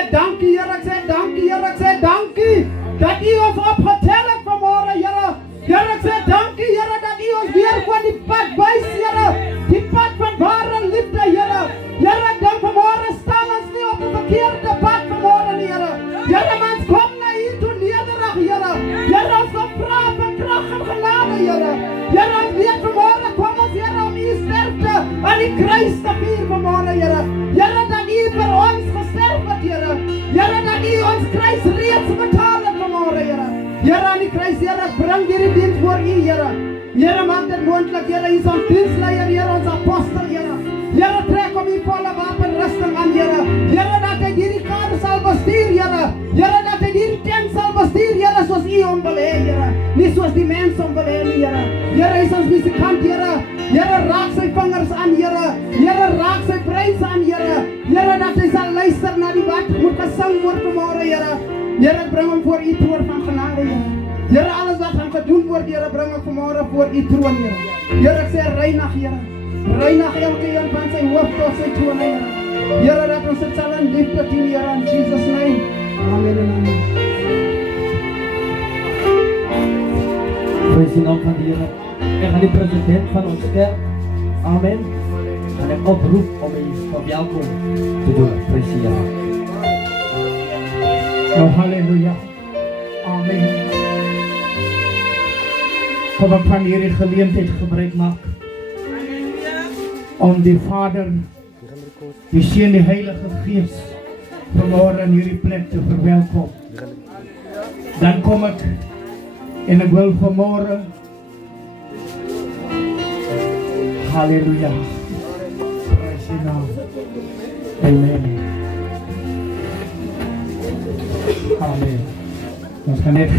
sê dankie, Here, ek sê dankie, Here, ek sê dankie dat U ons opgetel het vanmôre, Here. Here, ek sê dankie, Here, dat U ons weer van die pad wys, Here. Die pad van ware liefde, Here. Here, ek dink vanmôre staan ons nie op 'n verkeerde pad vanmôre nie, Here. Here, mens kom na U toe nederig, Here. Here, ons kom vra vir krag en genade, Here. Here, ons weet vanmôre kom ons, Here, om U sterfte aan die kruis te vier vanmôre, Here. Here, dat U vir ons gesterf het, Here. Here, dat U ons kruis reeds betaal het vanmôre, Here. Here, aan die kruis, Here, bring hierdie diens voor U, Here. Here, maak dit moontlik, Here, U is ons diensleier, Here, ons apostel, Here. Here, trek om U volle wapenrusting aan, Here. Here, dat hy hierdie kar sal bestuur, Here. Here, dat hy hierdie tent sal bestuur, Here, soos U hom wil hê, Here. Nie soos die mens hom wil hê nie, Here. Here, hy is ons musikant, Here. Here, raak sy vingers aan, Here. Here, raak sy breins aan, Here. Here, dat hy sal luister na die wat moet gesing word vanmôre, Here. Here, ek bring hom voor U troon van genade, Here. Here, alles wat gaan gedoen word, Here, bring ek vanmôre voor U troon, Here. Here, ek sê reinig, Here. Reinig elke een van sy hoof tot sy tone, Here. Here, dat ons dit sal in liefde dien, Here, in Jesus' name. Amen en amen. Prys die naam van die Here. Ek gaan die president van ons kerk, amen, en ek oproep om hy verwelkom te doen. Prys die Here. Oh, halleluja. Amen. Kom ek van hierdie geleentheid gebruik maak om die Vader, die Seun, die Heilige Gees vanmôre in hierdie plek te verwelkom. Dan kom ek en ek wil vanmôre, halleluja, prys die naam. Amen. Amen. Ons gaan net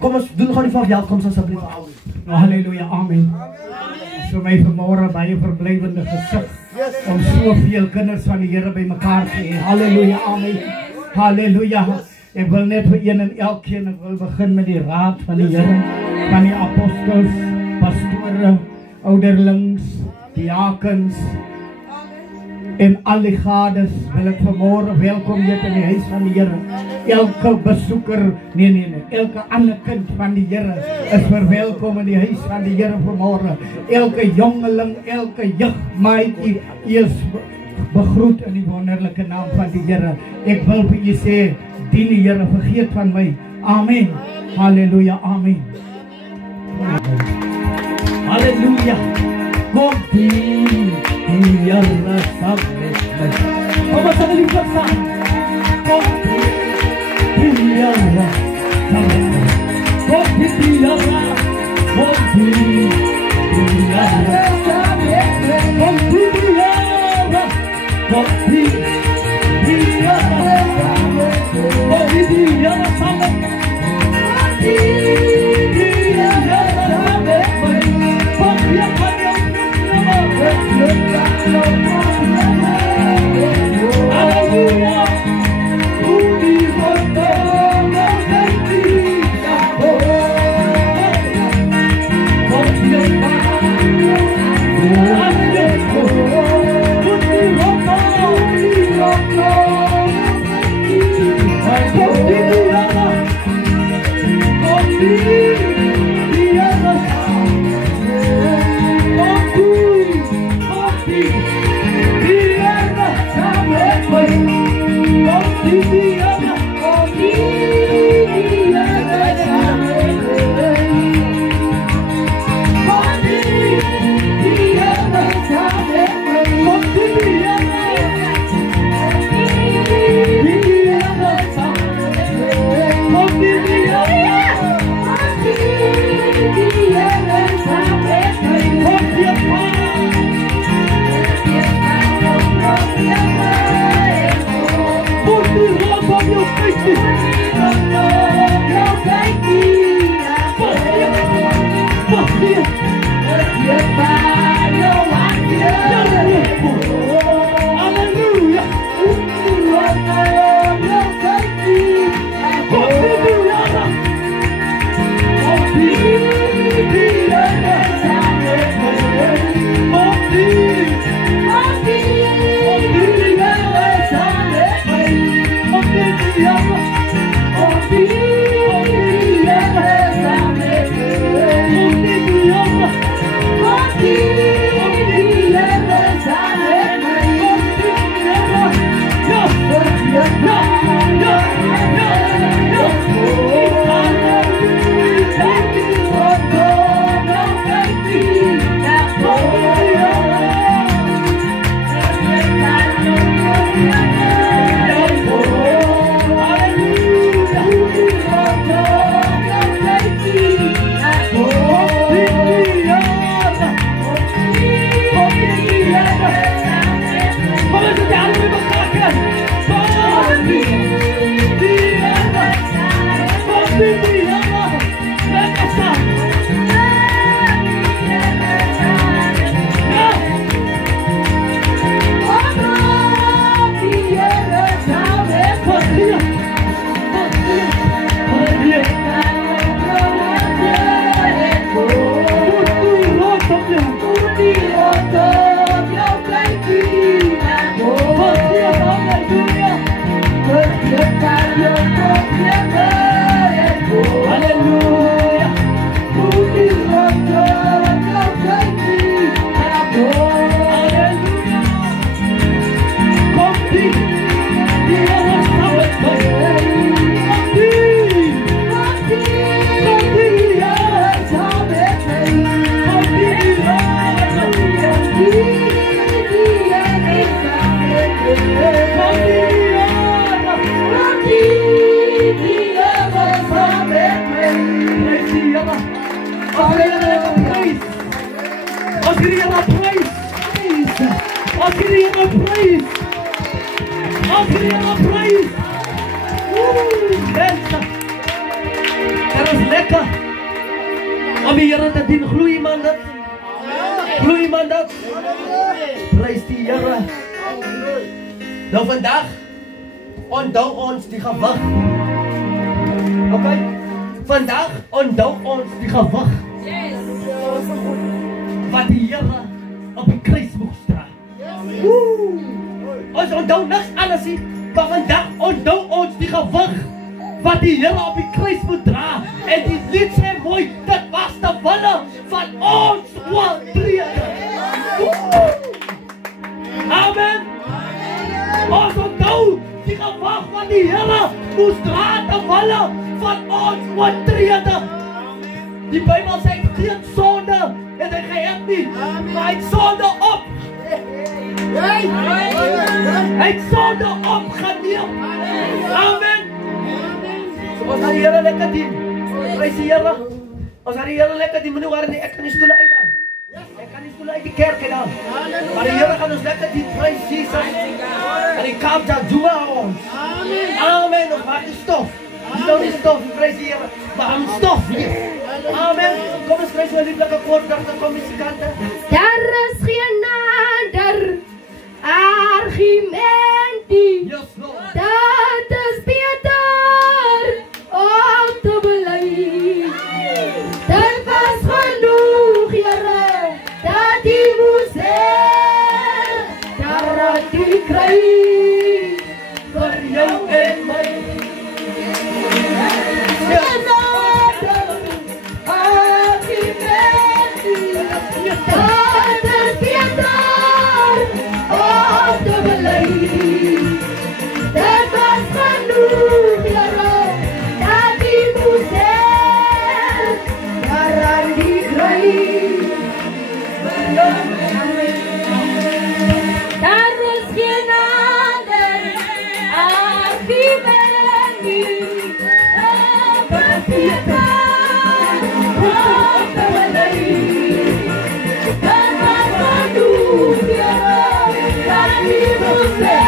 Kom ons doen gewoon die van welkom asseblief. Halleluja, amen. So my vanmôre baie verblywende gesig om soveel kinders van die Here bymekaar te hê. Halleluja, amen. Halleluja. Ek wil net vir een en elkeen, ek wil begin met die raad van die Here, van die apostels, pastore, ouderlings, diakens en al die gades wil ek vanmôre welkom heet in die huis van die Here. Elke besoeker, elke ander kind van die Here is verwelkom in die huis van die Here vanmôre. Elke jongeling, elke jeugmaatjie is begroet in die wonderlike naam van die Here. Ek wil vir julle sê, dien die Here, vergeet van my. Amen. Halleluja, amen. Halleluja. Kom die Here saam met my. Kom ons sing die lied saam. Kom die Here saam met my. Kom die Here, kom die Here saam met my. Kom die Here, kom die Here saam met my. Kom die Here saam met my. Hallelujah. Ons gee die Here prys. Ons gee die Here prys. Mense. Het is lekker om die Here te dien. Glo iemand dit? Glo iemand dit? Prys die Here. Nou vandag onthou ons die gewig. Okay? Vandag onthou ons die gewig. Wat die Here op die kruis moes dra. Ons onthou niks alles nie, maar vandag onthou ons die gewig wat die Here op die kruis moet dra. En die lied sê mooi, dit was te wille van ons oortrede. Amen. Ons onthou die gewig wat die Here moes dra te wille van ons oortrede. Die Bybel sê geen sonde het hy gehad nie, maar hy het sonde op. Hy het sonde opgeneem. Amen. Ons gaan die Here lekker dien. Prys die Here. Ons gaan die Here lekker dien. Moenie worry nie, ek kan die stoele uithaal. Ek kan die stoele uit die kerk uithaal. Maar die Here gaan ons lekker dien. Prys Jesus. En die kamp daar doen ons. Amen. Ons maak die stof. Dis nou die stof. Prys die Here. Maar om stof hier. Amen. Kom ons prys my lieflike koor. Dan kom musikante. Daar is geen ander argument nie. Yes, Lord. Dat is beter om te bely. Dit was genoeg, Here, dat U moes hê. Daar aan die kruis vir jou en my. Geen ander argument nie. Dat is beter om te bely. Dit was genoeg, Here, dat U moes hê. Daar aan die kruis vir jou en my. Daar is geen ander argument nie. Dat is beter om te bely. Dit was genoeg, Here, dat U moes hê.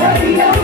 Hurry up,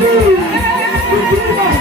Kutima